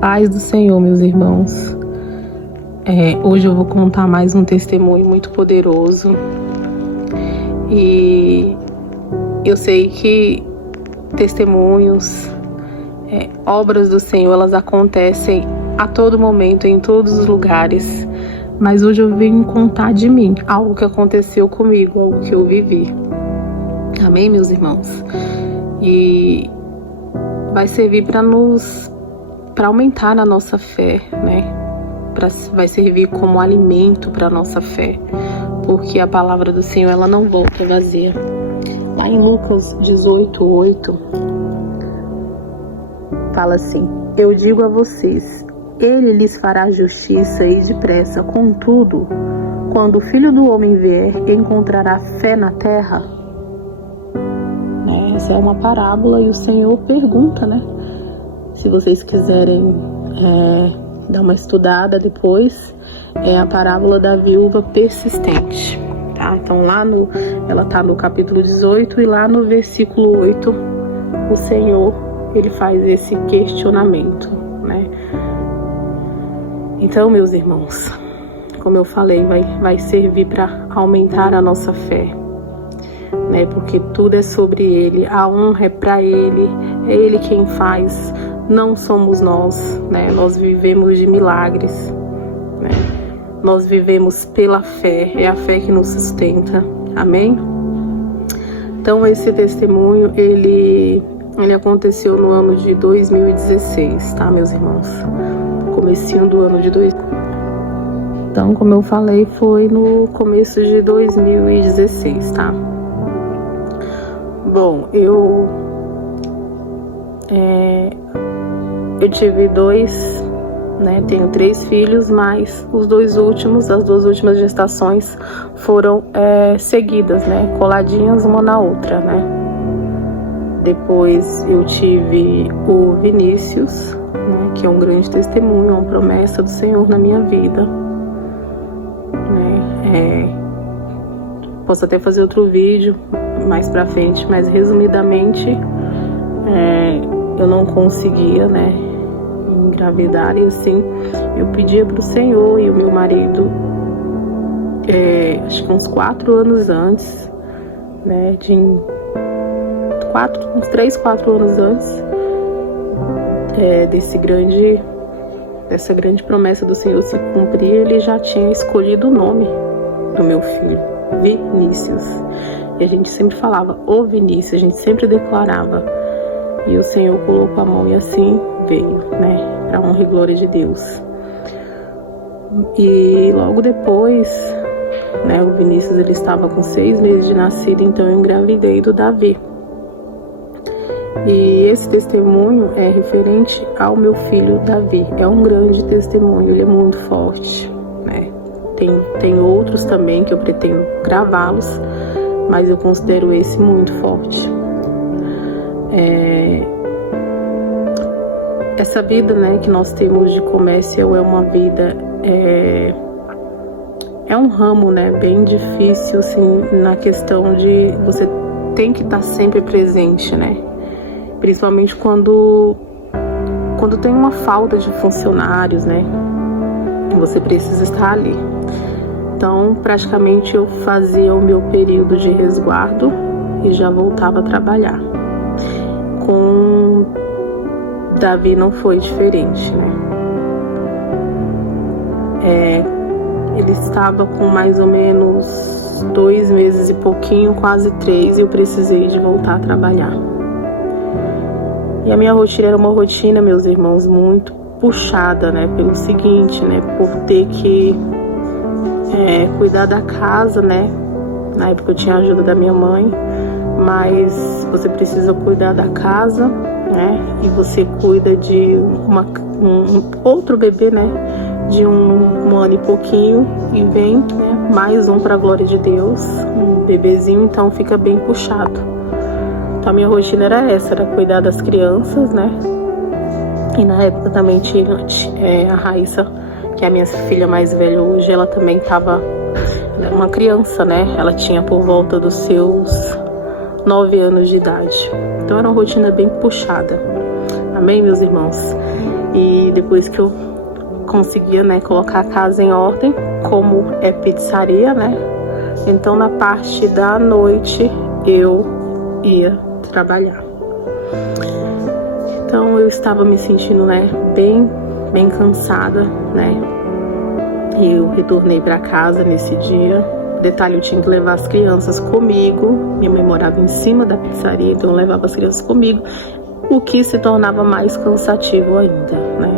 Paz do Senhor, meus irmãos. Hoje eu vou contar mais um testemunho muito poderoso. E eu sei que testemunhos, obras do Senhor, elas acontecem a todo momento, em todos os lugares. Mas hoje eu venho contar de mim, algo que aconteceu comigo, algo que eu vivi. Amém, meus irmãos? E vai servir para aumentar a nossa fé, né? Vai servir como alimento para a nossa fé, porque a palavra do Senhor, ela não volta vazia. Lá em Lucas 18:8 fala assim: eu digo a vocês, ele lhes fará justiça e depressa. Contudo, quando o Filho do Homem vier, encontrará fé na terra? Essa é uma parábola e o Senhor pergunta, né? Se vocês quiserem dar uma estudada depois, é a parábola da viúva persistente, tá? Então ela tá no capítulo 18 e lá no versículo 8, o Senhor, ele faz esse questionamento, né? Então, meus irmãos, como eu falei, vai servir para aumentar a nossa fé, né? Porque tudo é sobre Ele, a honra é para Ele, é Ele quem faz, não somos nós, né? Nós vivemos de milagres, né? Nós vivemos pela fé, é a fé que nos sustenta, amém? Então esse testemunho, ele aconteceu no ano de 2016, tá, meus irmãos? Comecinho do ano de 2016. Então, como eu falei, foi no começo de 2016, tá? Bom, eu tive tenho 3 filhos, mas as 2 últimas gestações foram seguidas, né? Coladinhas uma na outra, né? Depois eu tive o Vinícius, né? Que é um grande testemunho, uma promessa do Senhor na minha vida, né? Posso até fazer outro vídeo mais pra frente, mas resumidamente, eu não conseguia, né, engravidar, e assim, eu pedia pro Senhor, e o meu marido, acho que uns 4 anos antes, né, uns 3, 4 anos antes, dessa grande promessa do Senhor se cumprir, ele já tinha escolhido o nome do meu filho, Vinícius. E a gente sempre falava, ô Vinícius, a gente sempre declarava. E o Senhor colocou a mão e assim veio, né? Para honra e glória de Deus. E logo depois, né? O Vinícius, ele estava com 6 meses de nascido, então eu engravidei do Davi. E esse testemunho é referente ao meu filho Davi. É um grande testemunho, ele é muito forte, né? Tem outros também que eu pretendo gravá-los, mas eu considero esse muito forte. Essa vida, né, que nós temos de comércio é uma vida, é um ramo, né, bem difícil, assim, na questão de você tem que estar sempre presente, né, principalmente quando tem uma falta de funcionários, né, você precisa estar ali. Então, praticamente eu fazia o meu período de resguardo e já voltava a trabalhar. Com Davi não foi diferente, né? Ele estava com mais ou menos 2 meses e pouquinho, quase 3, e eu precisei de voltar a trabalhar. E a minha rotina era uma rotina, meus irmãos, muito puxada, né? Pelo seguinte, né? Por ter que cuidar da casa, né? Na época eu tinha a ajuda da minha mãe, mas você precisa cuidar da casa, né? E você cuida de outro bebê, né? De um ano e pouquinho, e vem, né, mais um para a glória de Deus, um bebezinho, então fica bem puxado. Então a minha rotina era essa, era cuidar das crianças, né? E na época também tinha a Raíssa, que é a minha filha mais velha hoje, ela também estava uma criança, né? Ela tinha por volta dos seus 9 anos de idade. Então era uma rotina bem puxada. Amém, meus irmãos? E depois que eu conseguia, né, colocar a casa em ordem, como é pizzaria, né, então na parte da noite eu ia trabalhar. Então eu estava me sentindo, né, bem cansada, né, e eu retornei para casa nesse dia. Detalhe, eu tinha que levar as crianças comigo. Minha mãe morava em cima da pizzaria, então eu levava as crianças comigo, o que se tornava mais cansativo ainda, né.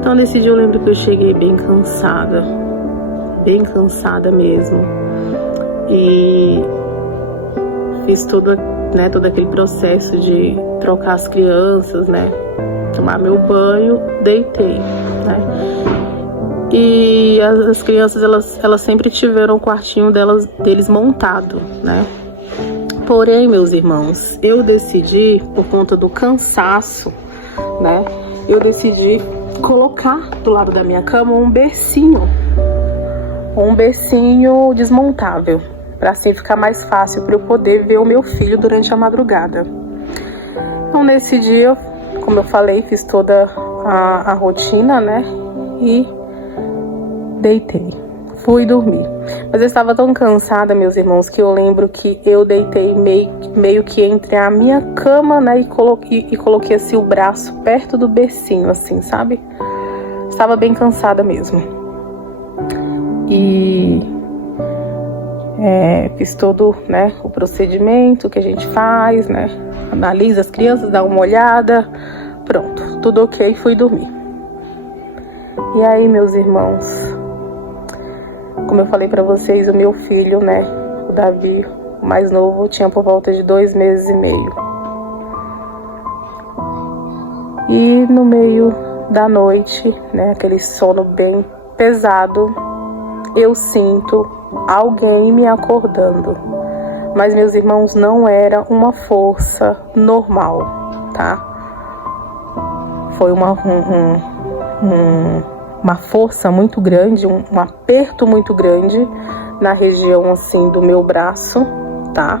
Então nesse dia eu lembro que eu cheguei bem cansada mesmo, e fiz todo aquele processo de trocar as crianças, né, tomar meu banho, deitei, né. E as crianças, elas sempre tiveram o quartinho deles montado, né. Porém, meus irmãos, eu decidi, por conta do cansaço, né, eu decidi colocar do lado da minha cama um bercinho desmontável, para assim ficar mais fácil para eu poder ver o meu filho durante a madrugada. Então nesse dia, como eu falei, fiz toda a rotina, né, e deitei, fui dormir. Mas eu estava tão cansada, meus irmãos, que eu lembro que eu deitei meio que entre a minha cama, né, e coloquei assim o braço perto do bercinho, assim, sabe? Estava bem cansada mesmo. E fiz todo, né, o procedimento que a gente faz, né? Analisa as crianças, dá uma olhada, pronto, tudo ok, fui dormir. E aí, meus irmãos, como eu falei pra vocês, o meu filho, né, o Davi, o mais novo, tinha por volta de 2 meses e meio. E no meio da noite, né, aquele sono bem pesado, eu sinto alguém me acordando. Mas, meus irmãos, não era uma força normal, tá? Foi uma força muito grande, um aperto muito grande na região, assim, do meu braço, tá?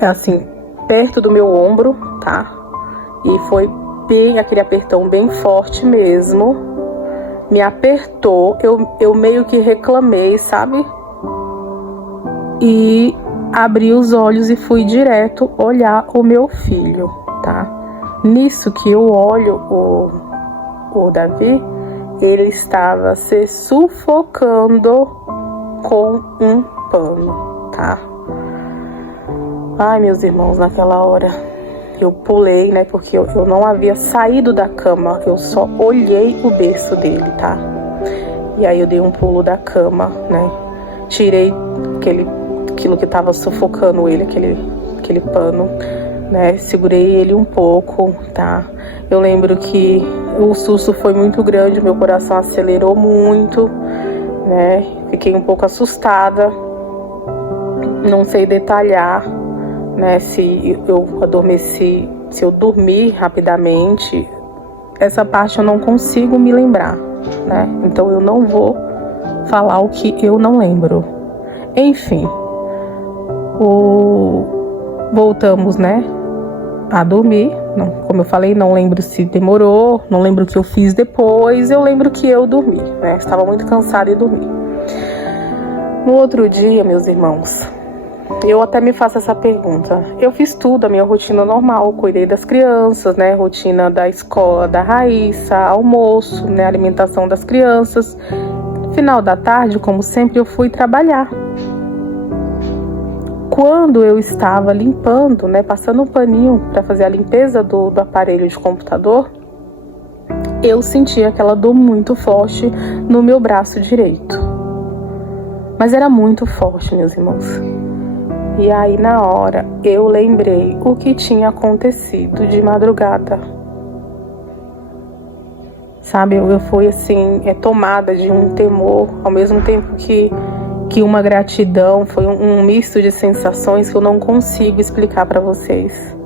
Assim, perto do meu ombro, tá? E foi bem, aquele apertão bem forte mesmo. Me apertou, eu meio que reclamei, sabe? E abri os olhos e fui direto olhar o meu filho, tá? Nisso que eu olho o Davi, ele estava se sufocando com um pano, tá? Ai, meus irmãos, naquela hora eu pulei, né, porque eu não havia saído da cama, eu só olhei o berço dele, tá? E aí eu dei um pulo da cama, né, tirei aquilo que tava sufocando ele, aquele pano, né, segurei ele um pouco, tá? Eu lembro que o susto foi muito grande, meu coração acelerou muito, né, fiquei um pouco assustada, não sei detalhar, né, se eu adormeci, se eu dormi rapidamente, essa parte eu não consigo me lembrar, né? Então eu não vou falar o que eu não lembro. Enfim, voltamos, né, a dormir. Não, como eu falei, não lembro se demorou, não lembro o que eu fiz depois, eu lembro que eu dormi, né? Estava muito cansada e dormi. No outro dia, meus irmãos, eu até me faço essa pergunta. Eu fiz tudo, a minha rotina normal, cuidei das crianças, né, rotina da escola da Raíssa, almoço, né, alimentação das crianças. Final da tarde, como sempre, eu fui trabalhar. Quando eu estava limpando, né, passando um paninho para fazer a limpeza do aparelho de computador, eu senti aquela dor muito forte no meu braço direito. Mas era muito forte, meus irmãos. E aí, na hora, eu lembrei o que tinha acontecido de madrugada. Sabe, eu fui assim, tomada de um temor, ao mesmo tempo que uma gratidão. Foi um misto de sensações que eu não consigo explicar para vocês.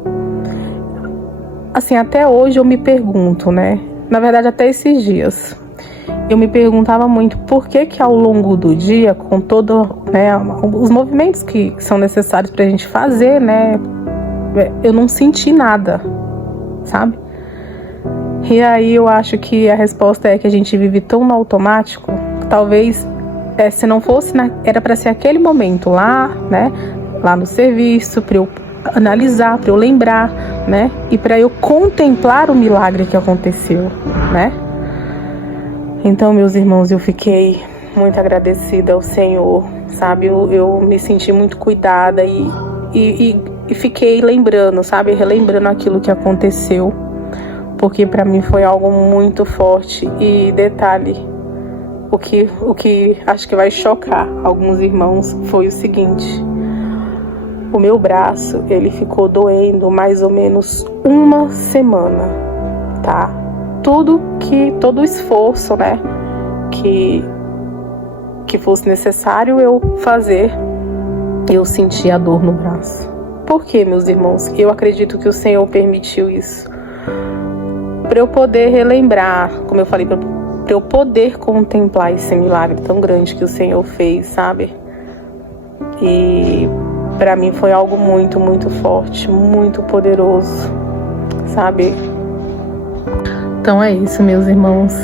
Assim, até hoje eu me pergunto, né? Na verdade, até esses dias, eu me perguntava muito por que ao longo do dia, com todo, né, os movimentos que são necessários pra gente fazer, né, eu não senti nada, sabe? E aí eu acho que a resposta é que a gente vive tão no automático, que talvez se não fosse, era para ser aquele momento lá, né? Lá no serviço, para eu analisar, para eu lembrar, né? E para eu contemplar o milagre que aconteceu, né? Então, meus irmãos, eu fiquei muito agradecida ao Senhor, sabe? Eu me senti muito cuidada e fiquei lembrando, sabe? Relembrando aquilo que aconteceu, porque para mim foi algo muito forte. E detalhe, o que acho que vai chocar alguns irmãos foi o seguinte: o meu braço, ele ficou doendo mais ou menos uma semana, tá? Todo o esforço, né, que fosse necessário eu fazer, eu senti a dor no braço. Por quê, meus irmãos? Eu acredito que o Senhor permitiu isso para eu poder relembrar, como eu falei, para eu poder contemplar esse milagre tão grande que o Senhor fez, sabe? E para mim foi algo muito, muito forte, muito poderoso, sabe? Então é isso, meus irmãos.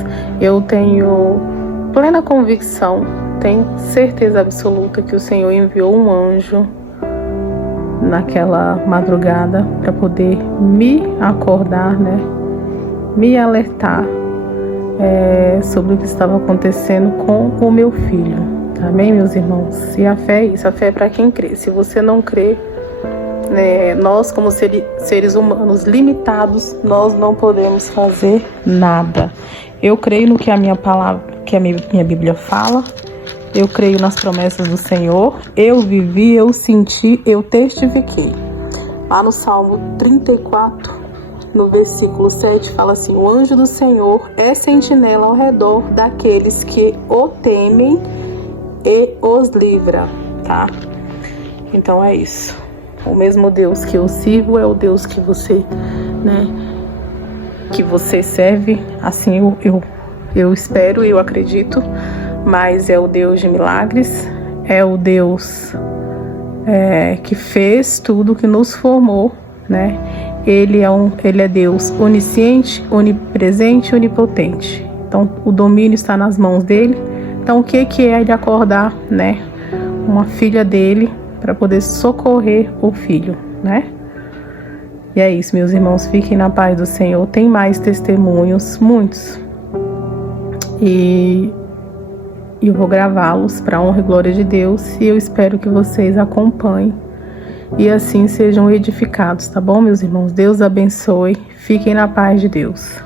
Eu tenho plena convicção, tenho certeza absoluta que o Senhor enviou um anjo naquela madrugada para poder me acordar, né? Me alertar sobre o que estava acontecendo com o meu filho. Amém, meus irmãos? E a fé é isso, a fé é para quem crê. Se você não crê, nós como seres humanos limitados, nós não podemos fazer nada. Eu creio no que a minha palavra, que a minha Bíblia fala. Eu creio nas promessas do Senhor. Eu vivi, eu senti, eu testifiquei. Lá no Salmo 34, no versículo 7, fala assim: o anjo do Senhor é sentinela ao redor daqueles que o temem e os livra, tá? Então é isso. O mesmo Deus que eu sirvo é o Deus que você, né, que você serve. Assim eu espero e eu acredito. Mas é o Deus de milagres, é o Deus que fez tudo, que nos formou, né? Ele é Deus onisciente, onipresente, onipotente. Então o domínio está nas mãos dele. Então o que é ele acordar, né, uma filha dele para poder socorrer o filho, né? E é isso, meus irmãos, fiquem na paz do Senhor. Tem mais testemunhos, muitos. E eu vou gravá-los para a honra e glória de Deus. E eu espero que vocês acompanhem e assim sejam edificados, tá bom, meus irmãos? Deus abençoe. Fiquem na paz de Deus.